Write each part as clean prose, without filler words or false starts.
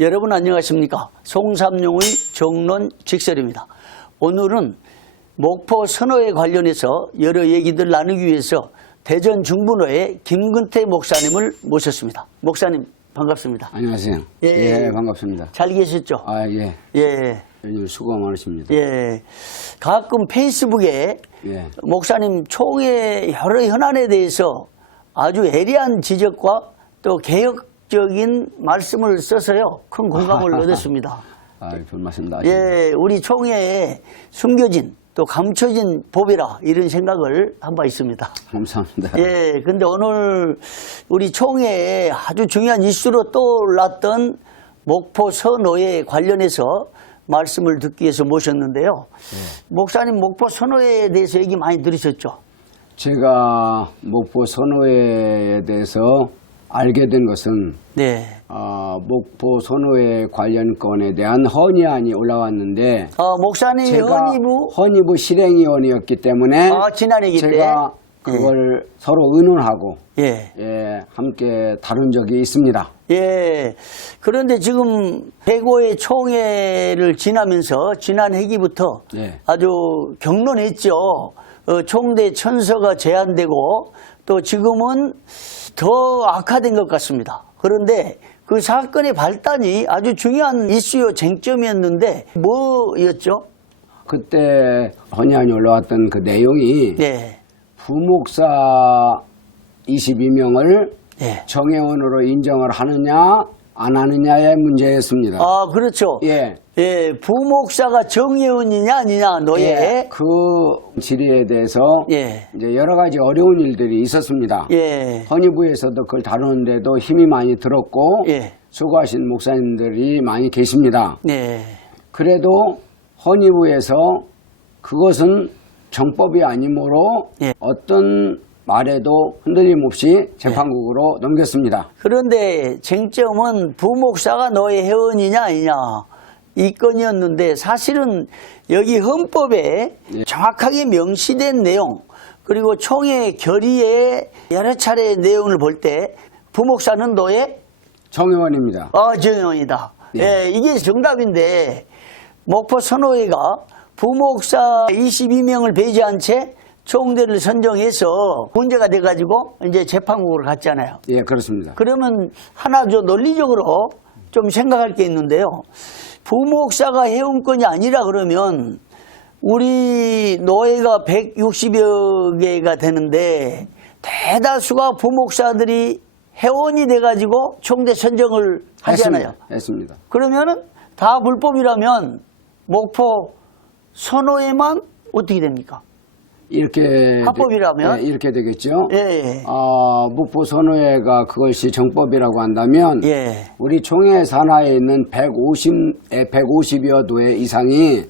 여러분 안녕하십니까. 송삼룡의 정론 직설입니다. 오늘은 목포 선호에 관련해서 여러 얘기들 나누기 위해서 대전 중분호의 김근태 목사님을 모셨습니다. 목사님 반갑습니다. 안녕하세요. 예, 반갑습니다. 잘 계셨죠? 예. 예. 요즘 수고가 많으십니다. 예. 가끔 페이스북에 목사님 총회 여러 현안에 대해서 아주 예리한 지적과 또 개혁적인 말씀을 써서요. 큰 공감을 얻었습니다. 별 말씀다. 예, 우리 총회에 숨겨진 또 감춰진 법이라 이런 생각을 한 바 있습니다. 감사합니다. 예, 근데 오늘 우리 총회에 아주 중요한 이슈로 떠올랐던 목포 선호에 관련해서 말씀을 듣기 위해서 모셨는데요. 목사님 목포 선호에 대해서 얘기 많이 들으셨죠? 제가 목포 선호회에 대해서 알게 된 것은 목포 선호회 관련 건에 대한 헌의안이 올라왔는데 목사님 제가 헌의부 실행위원이었기 때문에 지난해기 제가 그걸 서로 의논하고 함께 다룬 적이 있습니다. 예. 그런데 지금 105회 총회를 지나면서 지난 회기부터 아주 격론했죠. 총대 천서가 제한되고 또 지금은 더 악화된 것 같습니다. 그런데 그 사건의 발단이 아주 중요한 이슈요 쟁점이었는데 뭐였죠? 그때 헌의안이 올라왔던 그 내용이 부목사 22명을 정회원으로 인정을 하느냐 안 하느냐의 문제였습니다. 그렇죠. 부목사가 정회원이냐 아니냐 노예. 그 질의에 대해서 이제 여러 가지 어려운 일들이 있었습니다. 헌의부에서도 그걸 다루는데도 힘이 많이 들었고 수고하신 목사님들이 많이 계십니다. 그래도 헌의부에서 그것은 정법이 아니므로 어떤 말에도 흔들림 없이 재판국으로 넘겼습니다. 그런데 쟁점은 부목사가 너의 회원이냐 아니냐 이 건이었는데 사실은 여기 헌법에 정확하게 명시된 내용 그리고 총회 결의의 여러 차례 내용을 볼 때 부목사는 너의 정회원입니다. 정회원이다. 이게 정답인데 목포 선호회가 부목사 22명을 배제한 채 총대를 선정해서 문제가 돼가지고 이제 재판국으로 갔잖아요. 그렇습니다. 그러면 하나 저 논리적으로 좀 생각할 게 있는데요. 부목사가 해운권이 아니라 그러면 우리 노예가 160여 개가 되는데 대다수가 부목사들이 회원이 돼가지고 총대 선정을 하잖아요. 했습니다. 그러면은 다 불법이라면 목포 선호회만 어떻게 됩니까? 이렇게 합법이라면 이렇게 되겠죠. 목포 선호회가 그것이 정법이라고 한다면 우리 총회 산하에 있는 150여 노예 이상이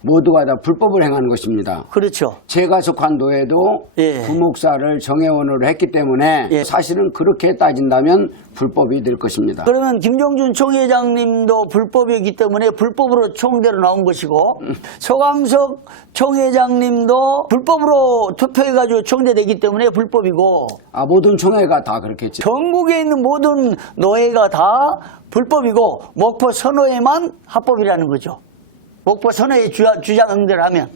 모두가 다 불법을 행하는 것입니다. 그렇죠. 제가 속한 노예도 부목사를 정회원으로 했기 때문에 사실은 그렇게 따진다면 불법이 될 것입니다. 그러면 김종준 총회장님도 불법이기 때문에 불법으로 총대로 나온 것이고 서광석 총회장님도 불법으로 투표해가지고 총대되기 때문에 불법이고 모든 총회가 다 그렇겠죠. 전국에 있는 모든 노예가 다 불법이고 목포 선호회만 합법이라는 거죠. 목포 선호회 주장들 하면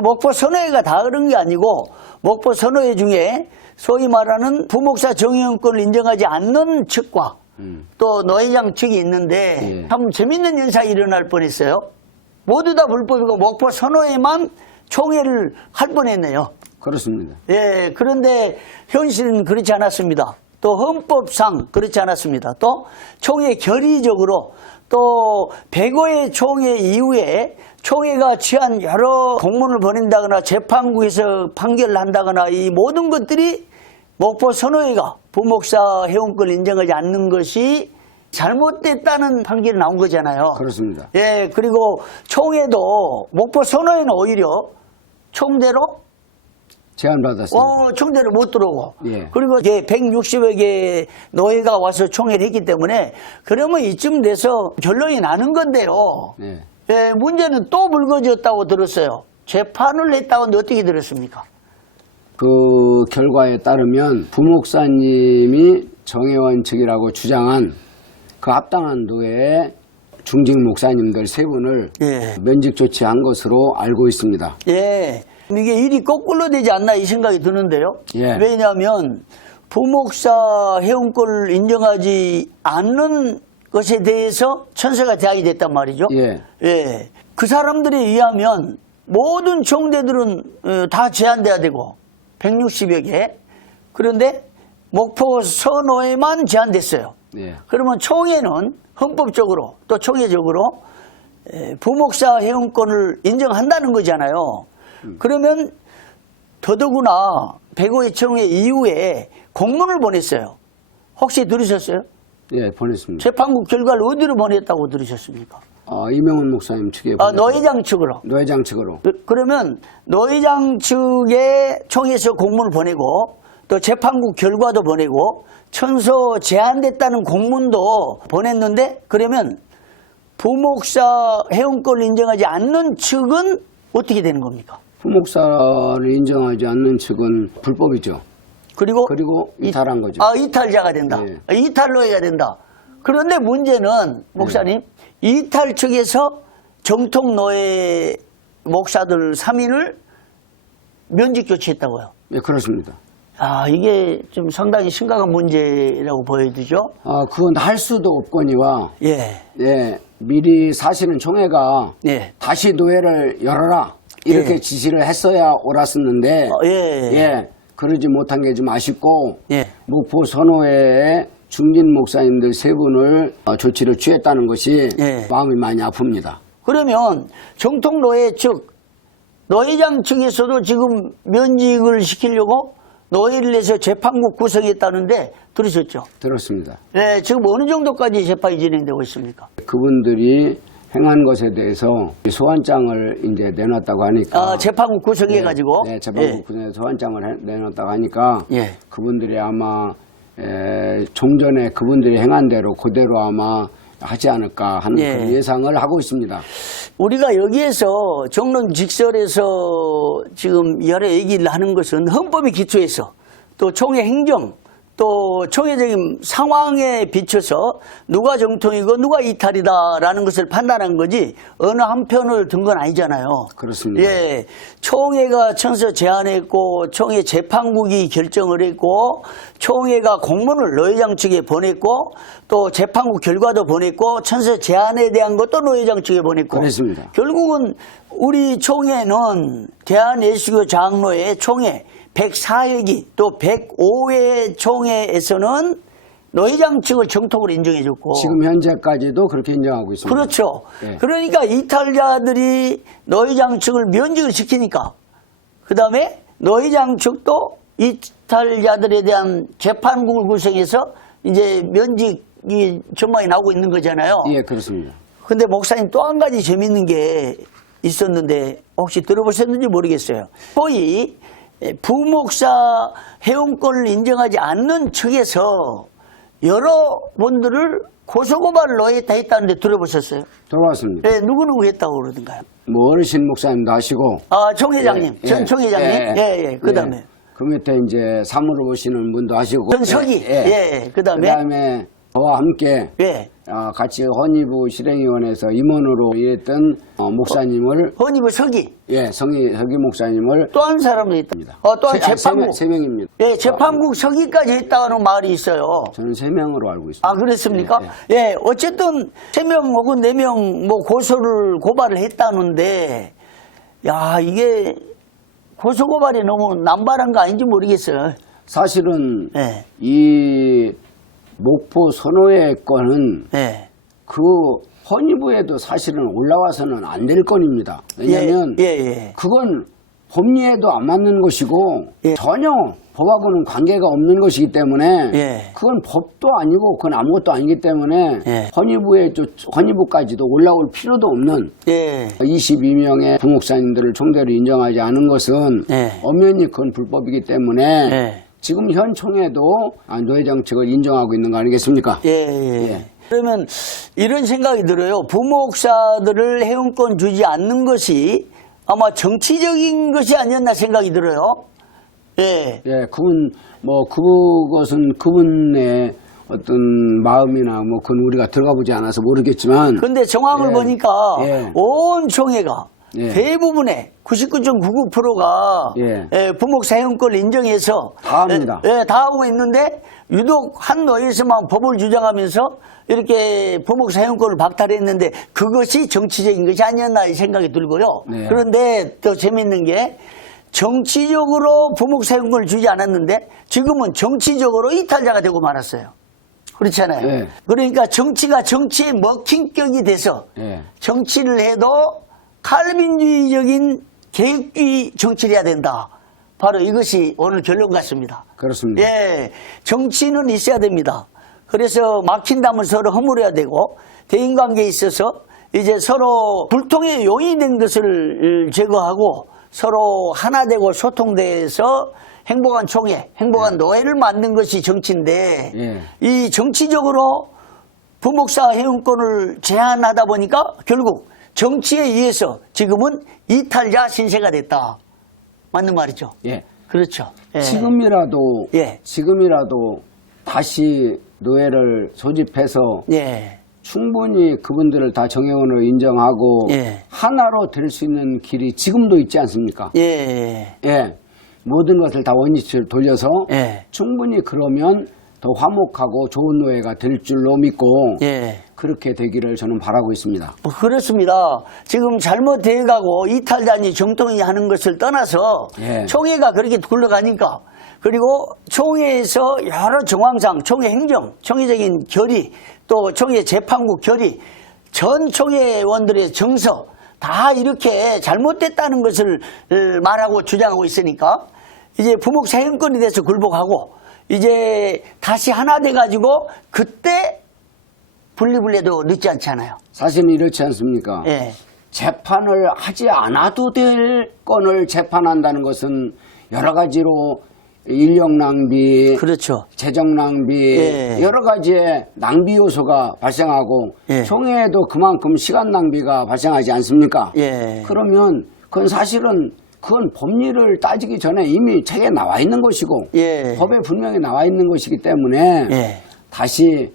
목포 선호회가 다 그런 게 아니고 목포 선호회 중에 소위 말하는 부목사 정회원권을 인정하지 않는 측과 또 노회장 측이 있는데 참 재밌는 현상이 일어날 뻔했어요. 모두 다 불법이고 목포 선호회만 총회를 할 뻔했네요. 그렇습니다. 그런데 현실은 그렇지 않았습니다. 또 헌법상 그렇지 않았습니다. 또 총회 결의적으로 또 105회 총회 이후에 총회가 취한 여러 공문을 보낸다거나 재판국에서 판결을 한다거나 이 모든 것들이 목포 선호회가 부목사 회원권을 인정하지 않는 것이 잘못됐다는 판결이 나온 거잖아요. 그렇습니다. 그리고 총회도 목포 선호회는 오히려 총대로 제안받았습니다. 총대로 못 들어오고. 그리고 이제 160여 개 노예가 와서 총회를 했기 때문에 그러면 이쯤 돼서 결론이 나는 건데요. 문제는 또 불거졌다고 들었어요. 재판을 했다고 하는데 어떻게 들었습니까? 그 결과에 따르면 부목사님이 정회원 측이라고 주장한 그 합당한 도에 중직 목사님들 3분을 예. 면직 조치한 것으로 알고 있습니다. 예. 이게 일이 거꾸로 되지 않나 이 생각이 드는데요. 예. 왜냐하면 부목사 회원권을 인정하지 않는 것에 대해서 천사가 제약이 됐단 말이죠. 예. 예. 그 사람들에 의하면 모든 총대들은 다 제한돼야 되고 160여 개. 그런데 목포 선호에만 제한됐어요. 예. 그러면 총회는 헌법적으로 또 총회적으로 부목사 회원권을 인정한다는 거잖아요. 그러면 더더구나 105회 총회 이후에 공문을 보냈어요. 혹시 들으셨어요? 예, 보냈습니다. 재판국 결과를 어디로 보냈다고 들으셨습니까? 이명훈 목사님 측에 노회장 측으로. 노회장 측으로. 그러면 노회장 측에 총회에서 공문을 보내고 또 재판국 결과도 보내고 천서 제한됐다는 공문도 보냈는데 그러면 부목사 회원권을 인정하지 않는 측은 어떻게 되는 겁니까? 부목사를 인정하지 않는 측은 불법이죠. 그리고 이탈한 거죠. 이탈자가 된다. 예. 이탈로해가 된다. 그런데 문제는 목사님 이탈 측에서 정통노예 목사들 3인을 면직 조치했다고요. 예, 그렇습니다. 이게 좀 상당히 심각한 문제라고 보여지죠. 그건 할 수도 없거니와 예. 예, 미리 사실은 총회가 예. 다시 노회를 열어라 이렇게 예. 지시를 했어야 옳았었는데 예. 그러지 못한 게 좀 아쉽고 예. 목포 선호회의 중진 목사님들 3분을 조치를 취했다는 것이 예. 마음이 많이 아픕니다. 그러면 정통노예 측 노회장 측에서도 지금 면직을 시키려고 노예를 내서 재판국 구성했다는데 들으셨죠? 들었습니다. 네, 지금 어느 정도까지 재판이 진행되고 있습니까? 그분들이 행한 것에 대해서 소환장을 이제 내놨다고 하니까 재판국 구성해가지고 재판국 구성해서 소환장을 내놨다고 하니까 예. 그분들이 아마 종전에 그분들이 행한 대로 그대로 아마 하지 않을까 하는 예. 그런 예상을 하고 있습니다. 우리가 여기에서 정론 직설에서 지금 여러 얘기를 하는 것은 헌법에 기초해서 또 총회 행정 또 총회적인 상황에 비춰서 누가 정통이고 누가 이탈이다라는 것을 판단한 거지 어느 한 편을 든 건 아니잖아요. 그렇습니다. 예, 총회가 천서 제안했고 총회 재판국이 결정을 했고 총회가 공문을 노회장 측에 보냈고 또 재판국 결과도 보냈고 천서 제안에 대한 것도 노회장 측에 보냈고 그렇습니다. 결국은 우리 총회는 대한예수교 장로회 총회 104회기 또 105회 총회에서는 노회장 측을 정통으로 인정해줬고 지금 현재까지도 그렇게 인정하고 있습니다. 그렇죠. 네. 그러니까 이탈자들이 노회장 측을 면직을 시키니까 그 다음에 노회장 측도 이탈자들에 대한 재판국을 구성해서 이제 면직이 전망이 나오고 있는 거잖아요. 예, 그렇습니다. 근데 목사님 또 한 가지 재밌는 게 있었는데 혹시 들어보셨는지 모르겠어요. 소위 부목사 회원권을 인정하지 않는 측에서 여러분들을 고소고발을 노예했다 했다는데 들어보셨어요? 들어왔습니다. 네, 누구 했다고 그러던가요? 뭐 어르신 목사님도 하시고 총회장님, 전 총회장님, 그 다음에. 그 밑에 이제 사무를 보시는 분도 하시고. 전 서기, 그 다음에. 저와 함께 예. 같이 헌의부 실행위원회에서 임원으로 일했던 목사님을 헌의부 서기. 예, 서기 목사님을 또 한 사람도 있답니다. 또 한 재판국. 세 명입니다. 예, 재판국 서기까지 했다는 말이 있어요. 저는 3명으로 알고 있습니다. 그렇습니까? 예, 어쨌든 3명 혹은 4명 뭐 고발을 했다는데, 야, 이게 고소고발이 너무 남발한 거 아닌지 모르겠어요. 사실은 예. 이 목포 선호회 건은 예. 그 헌의부에도 사실은 올라와서는 안 될 건입니다. 왜냐하면 그건 법리에도 안 맞는 것이고 전혀 법하고는 관계가 없는 것이기 때문에 그건 법도 아니고 그건 아무것도 아니기 때문에 헌의부까지도 올라올 필요도 없는 22명의 부목사님들을 총대로 인정하지 않은 것은 엄연히 그건 불법이기 때문에 지금 현 총회도 노회장 측을 인정하고 있는 거 아니겠습니까? 그러면 이런 생각이 들어요. 부목사들을 회원권 주지 않는 것이 아마 정치적인 것이 아니었나 생각이 들어요. 그것은 그분의 어떤 마음이나 뭐 그건 우리가 들어가 보지 않아서 모르겠지만. 근데 정황을 예. 보니까 예. 온 총회가 예. 대부분의 99.99%가 예. 부목 사용권을 인정해서 다 합니다. 다 하고 있는데 유독 한 노예에서만 법을 주장하면서 이렇게 부목 사용권을 박탈했는데 그것이 정치적인 것이 아니었나 이 생각이 들고요. 네. 그런데 더 재밌는 게 정치적으로 부목 사용권을 주지 않았는데 지금은 정치적으로 이탈자가 되고 말았어요. 그렇잖아요. 네. 그러니까 정치가 정치에 먹힌 격이 돼서 네. 정치를 해도 칼빈주의적인 계획주의 정치를 해야 된다. 바로 이것이 오늘 결론 같습니다. 그렇습니다. 예, 정치는 있어야 됩니다. 그래서 막힌 담을 서로 허물어야 되고 대인관계에 있어서 이제 서로 불통의 요인이 된 것을 제거하고 서로 하나 되고 소통돼서 행복한 총회, 행복한 노예를 만든 것이 정치인데 예. 이 정치적으로 부목사 회원권을 제한하다 보니까 결국 정치에 의해서 지금은 이탈자 신세가 됐다. 맞는 말이죠? 예. 그렇죠. 예. 지금이라도 예. 다시 노예를 소집해서 예. 충분히 그분들을 다 정회원으로 인정하고 예. 하나로 될 수 있는 길이 지금도 있지 않습니까? 예. 예. 모든 것을 다 원위치로 돌려서 예. 충분히 그러면 더 화목하고 좋은 노예가 될 줄로 믿고 예. 그렇게 되기를 저는 바라고 있습니다. 그렇습니다. 지금 잘못돼가고 이탈자니 정통이 하는 것을 떠나서 예. 총회가 그렇게 굴러가니까 그리고 총회에서 여러 정황상 총회 행정, 총회적인 결의 또 총회 재판국 결의 전 총회원들의 정서 다 이렇게 잘못됐다는 것을 말하고 주장하고 있으니까 이제 부목 사용권에 대해서 굴복하고 이제 다시 하나 돼가지고 그때 분립을 해도 늦지 않잖아요. 사실은 이렇지 않습니까? 예. 재판을 하지 않아도 될 건을 재판한다는 것은 여러 가지로 인력 낭비, 그렇죠. 재정 낭비, 예. 여러 가지의 낭비 요소가 발생하고 예. 총회에도 그만큼 시간 낭비가 발생하지 않습니까? 예. 그러면 그건 사실은 그건 법리를 따지기 전에 이미 책에 나와 있는 것이고 예. 법에 분명히 나와 있는 것이기 때문에 예. 다시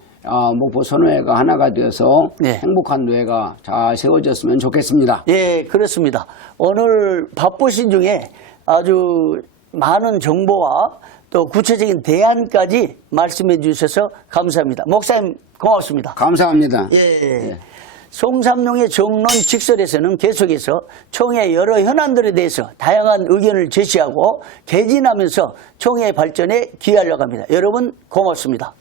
목포 선호회가 하나가 되어서 네. 행복한 노예가 잘 세워졌으면 좋겠습니다. 예, 그렇습니다. 오늘 바쁘신 중에 아주 많은 정보와 또 구체적인 대안까지 말씀해 주셔서 감사합니다. 목사님 고맙습니다. 감사합니다. 예. 송삼룡의 정론 직설에서는 계속해서 총회 여러 현안들에 대해서 다양한 의견을 제시하고 개진하면서 총회 발전에 기여하려고 합니다. 여러분 고맙습니다.